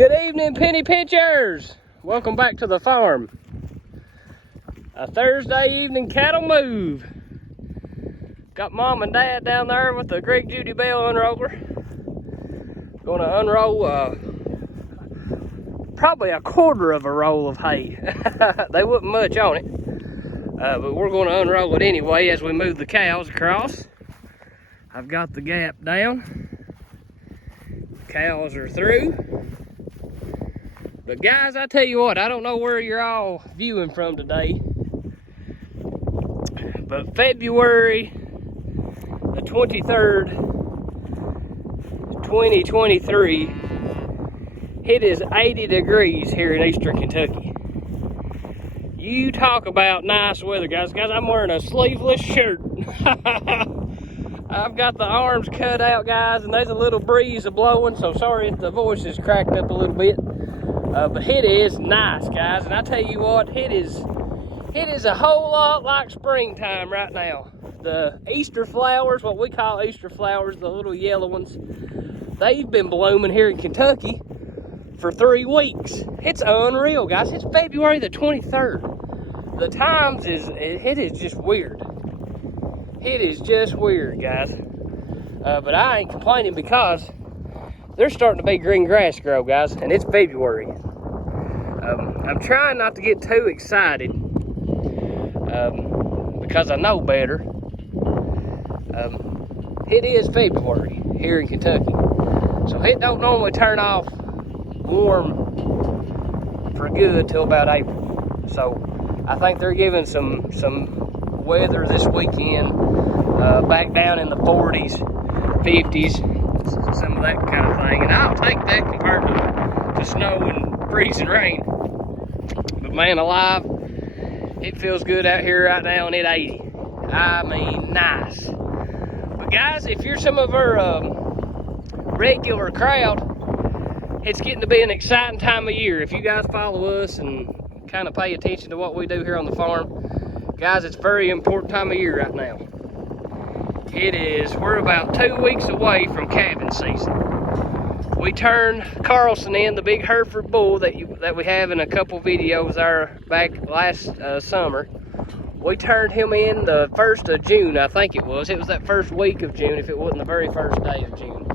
Good evening, penny pinchers. Welcome back to the farm. A Thursday evening cattle move. Got mom and dad down there with the Greg Judy Bell unroller. Gonna unroll probably a quarter of a roll of hay. They wasn't much on it, but we're gonna unroll it anyway as we move the cows across. I've got the gap down. Cows are through. But guys, I tell you what, I don't know where you're all viewing from today, but February the 23rd, 2023, it is 80 degrees here in Eastern Kentucky. You talk about nice weather, guys. Guys, I'm wearing a sleeveless shirt. I've got the arms cut out, guys, and there's a little breeze blowing, so sorry if the voice is cracked up a little bit. But it is nice, guys, and I tell you what, it is a whole lot like springtime right now. The Easter flowers, what we call Easter flowers, the little yellow ones, they've been blooming here in Kentucky for 3 weeks. It's unreal, guys. It's February the 23rd. The times it is just weird. It is just weird, guys. But I ain't complaining because there's starting to be green grass grow, guys, and it's February. I'm trying not to get too excited because I know better. It is February here in Kentucky, so it don't normally turn off warm for good till about April. So I think they're giving some weather this weekend back down in the 40s, 50s, some of that kind of thing, and I'll take that compared to snow and freezing rain. But man alive, it feels good out here right now, and it's 80. I mean, nice. But guys, if you're some of our regular crowd, it's getting to be an exciting time of year. If you guys follow us and kind of pay attention to what we do here on the farm, guys, it's a very important time of year right now. We're about 2 weeks away from calving season. We turned Carlson in, the big Hereford bull that we have in a couple videos there back last summer. We turned him in the 1st of June, I think it was. It was that first week of June, if it wasn't the very first day of June.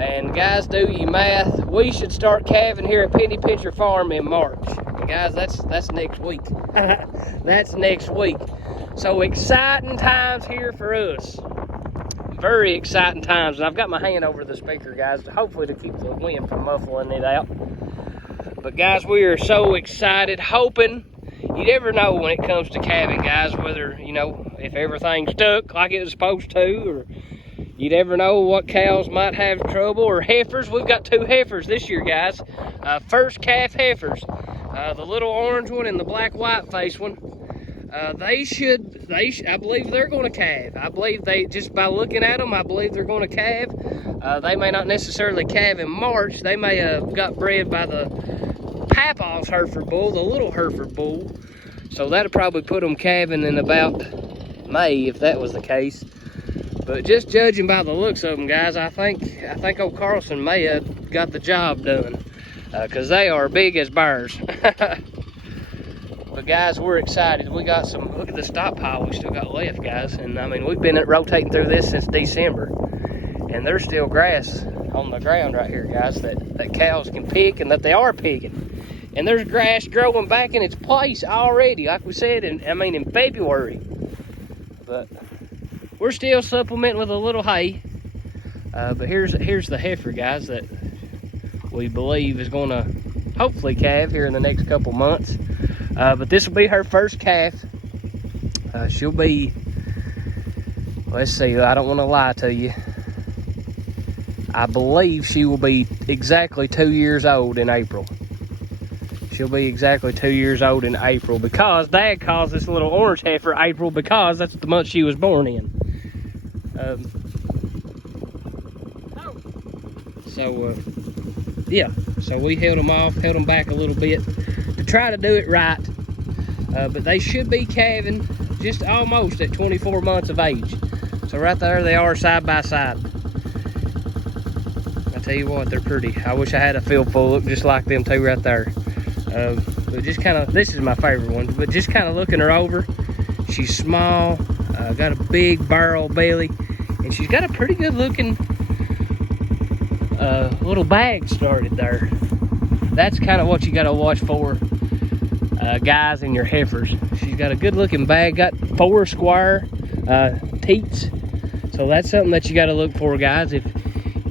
And guys, do your math. We should start calving here at Penny Pincher Farm in March. And guys, that's next week. That's next week. So exciting times here for us. Very exciting times. And I've got my hand over the speaker, guys, hopefully to keep the wind from muffling it out. But guys, we are so excited, hoping. You never know when it comes to calving, guys, whether, you know, if everything's stuck like it was supposed to, or you never know what cows might have trouble, or heifers. We've got 2 heifers this year, guys. First calf heifers. The little orange one and the black white face one. I believe they're going to calve. I believe just by looking at them, I believe they're going to calve. They may not necessarily calve in March. They may have got bred by the Papaw's Hereford bull, the little Hereford bull. So that'll probably put them calving in about May, if that was the case. But just judging by the looks of them, guys, I think old Carlson may have got the job done, because they are big as bears. But guys, we're excited. We got some, look at the stockpile we still got left, guys. And I mean, we've been rotating through this since December, and there's still grass on the ground right here, guys, that cows can pick and that they are picking. And there's grass growing back in its place already, like we said, in February. But we're still supplementing with a little hay. But here's the heifer, guys, that we believe is going to hopefully calve here in the next couple months. But this will be her first calf. She'll be, let's see, I don't want to lie to you. I believe she will be exactly 2 years old in April. She'll be exactly 2 years old in April, because Dad calls this little orange heifer April because that's the month she was born in. Yeah, so we held them back a little bit to try to do it right. But they should be calving just almost at 24 months of age. So right there they are, side by side. tell you what, they're pretty. I wish I had a field full look just like them two right there. But just kind of, this is my favorite one, but just kind of looking her over, she's small, got a big barrel belly, and she's got a pretty good looking little bag started there. That's kind of what you got to watch for, guys, in your heifers. She's got a good looking bag, got 4 square teats, so that's something that you got to look for, guys. If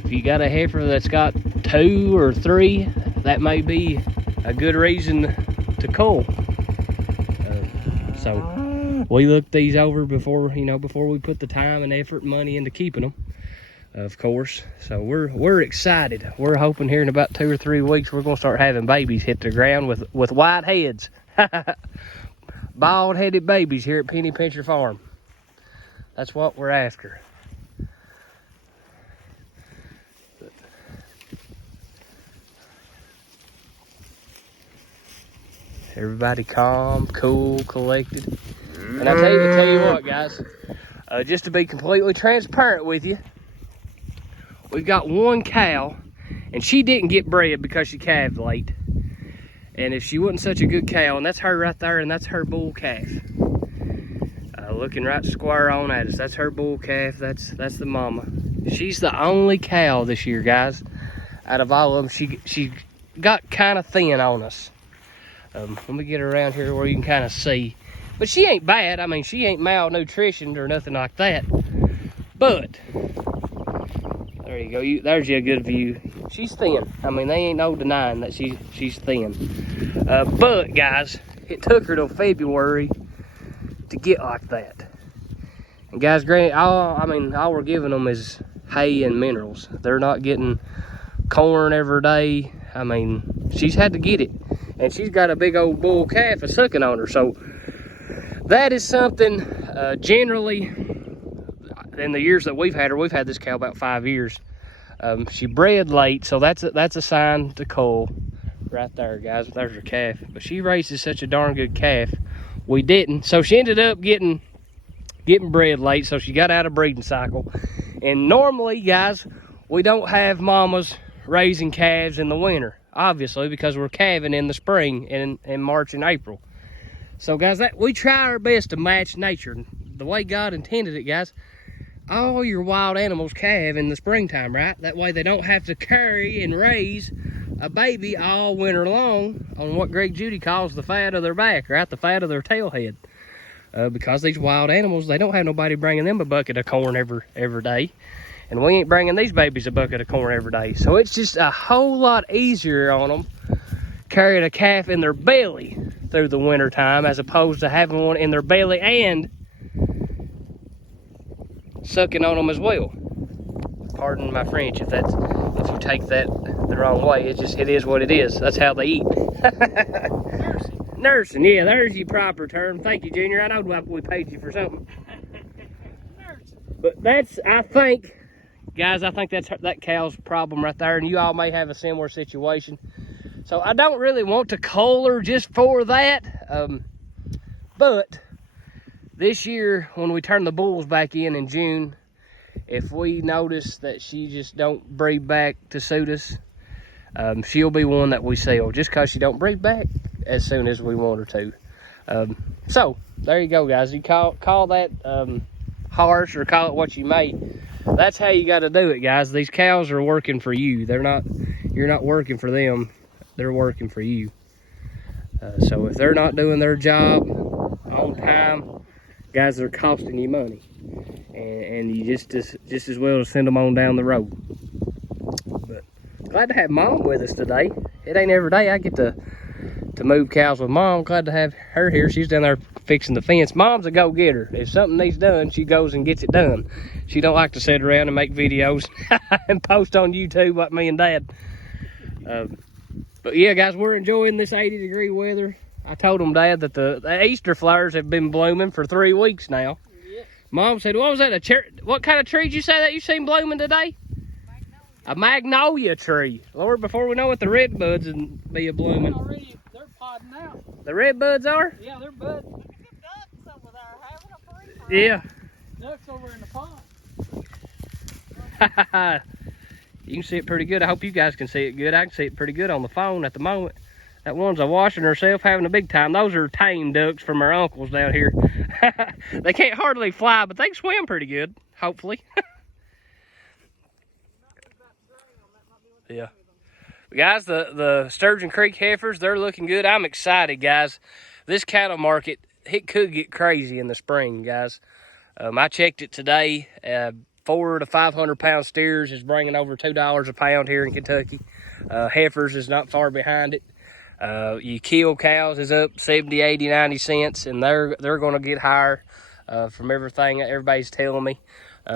you got a heifer that's got 2 or 3, that may be a good reason to cull. So we looked these over before, before we put the time and effort and money into keeping them, of course. So we're excited. We're hoping here in about 2 or 3 weeks we're gonna start having babies hit the ground with white heads. Bald-headed babies here at Penny Pincher Farm. That's what we're after. Everybody calm, cool, collected. And I tell you what, guys, just to be completely transparent with you, we've got one cow, and she didn't get bred because she calved late. And if she wasn't such a good cow, and that's her right there, and that's her bull calf. Looking right square on at us, that's her bull calf, that's the mama. She's the only cow this year, guys, out of all of them. She got kind of thin on us. Let me get her around here where you can kind of see. But she ain't bad. I mean, she ain't malnutritioned or nothing like that. But, there you go. There's you a good view. She's thin. I mean, they ain't no denying that she's thin. But, guys, it took her till February to get like that. And, guys, granted, all we're giving them is hay and minerals. They're not getting corn every day. I mean, she's had to get it. And she's got a big old bull calf sucking on her. So that is something, generally, in the years that we've had her, we've had this cow about 5 years. She bred late, so that's a sign to cull right there, guys. There's her calf. But she raises such a darn good calf. We didn't. So she ended up getting bred late, so she got out of breeding cycle. And normally, guys, we don't have mamas raising calves in the winter. Obviously, because we're calving in the spring in March and April. So, guys, we try our best to match nature the way God intended it, guys. All your wild animals calve in the springtime, right? That way they don't have to carry and raise a baby all winter long on what Greg Judy calls the fat of their back, right? The fat of their tail head. Because these wild animals, they don't have nobody bringing them a bucket of corn every day. And we ain't bringing these babies a bucket of corn every day. So it's just a whole lot easier on them carrying a calf in their belly through the winter time as opposed to having one in their belly and sucking on them as well. Pardon my French if you take that the wrong way. It is what it is. That's how they eat. Nursing, yeah, there's your proper term. Thank you, Junior. I know we paid you for something. But that's, I think, guys, I think that's that cow's problem right there, and you all may have a similar situation. So I don't really want to cull her just for that. But this year, when we turn the bulls back in June, if we notice that she just don't breed back to suit us, she'll be one that we sell just because she don't breed back as soon as we want her to. So there you go, guys. You call that harsh or call it what you may. That's how you got to do it, guys. These cows are working for you. You're not working for them. They're working for you. So if they're not doing their job on time, guys, they're costing you money. And you just as well send them on down the road. But glad to have Mom with us today. It ain't every day I get to move cows with Mom. Glad to have her here. She's down there fixing the fence. Mom's a go-getter. If something needs done, she goes and gets it done. She don't like to sit around and make videos and post on YouTube like me and Dad. But yeah, guys, we're enjoying this 80-degree weather. I told them, Dad, that the Easter flowers have been blooming for 3 weeks now. Yeah. Mom said, what was that, what kind of tree did you say that you seen blooming today? Magnolia. A magnolia tree. Lord, before we know it, the red buds will be a blooming. They're podding out. The red buds are? Yeah, they're budding. Look at the ducks over there having a free time. Yeah. Ducks over in the pond. You can see it pretty good. I hope you guys can see it good. I can see it pretty good on the phone at the moment. That one's a washing herself, having a big time. Those are tame ducks from our uncles down here. They can't hardly fly, but they can swim pretty good, hopefully. Yeah. Guys, the Sturgeon Creek heifers, they're looking good. I'm excited, guys. This cattle market, it could get crazy in the spring, guys. I checked it today. 400 to 500 pound steers is bringing over $2 a pound here in Kentucky. Heifers is not far behind it. You kill cows is up 70, 80, 90 cents, and they're going to get higher from everything everybody's telling me.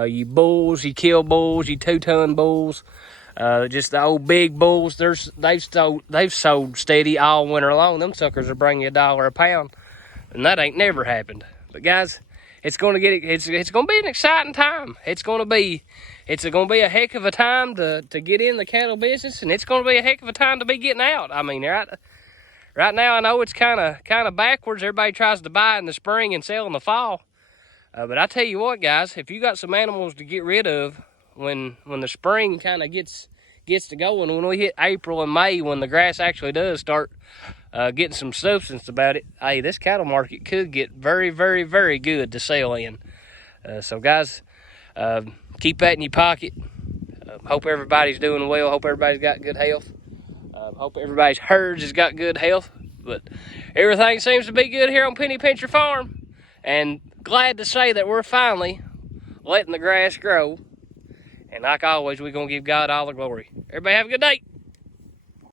You bulls, you kill bulls, you 2-ton bulls, just the old big bulls. They've sold steady all winter long. Them suckers are bringing $1 a pound, and that ain't never happened. But guys, it's going to be an exciting time. It's going to be a heck of a time to get in the cattle business, and it's going to be a heck of a time to be getting out. I mean, right now I know it's kind of backwards. Everybody tries to buy in the spring and sell in the fall. But I tell you what, guys, if you got some animals to get rid of when the spring kind of gets to going, when we hit April and May, when the grass actually does start getting some substance about it, hey, this cattle market could get very, very, very good to sell in. So guys, keep that in your pocket. Hope everybody's doing well. Hope everybody's got good health. Hope everybody's herds has got good health. But everything seems to be good here on Penny Pincher Farm. And glad to say that we're finally letting the grass grow. And like always, we're going to give God all the glory. Everybody have a good day.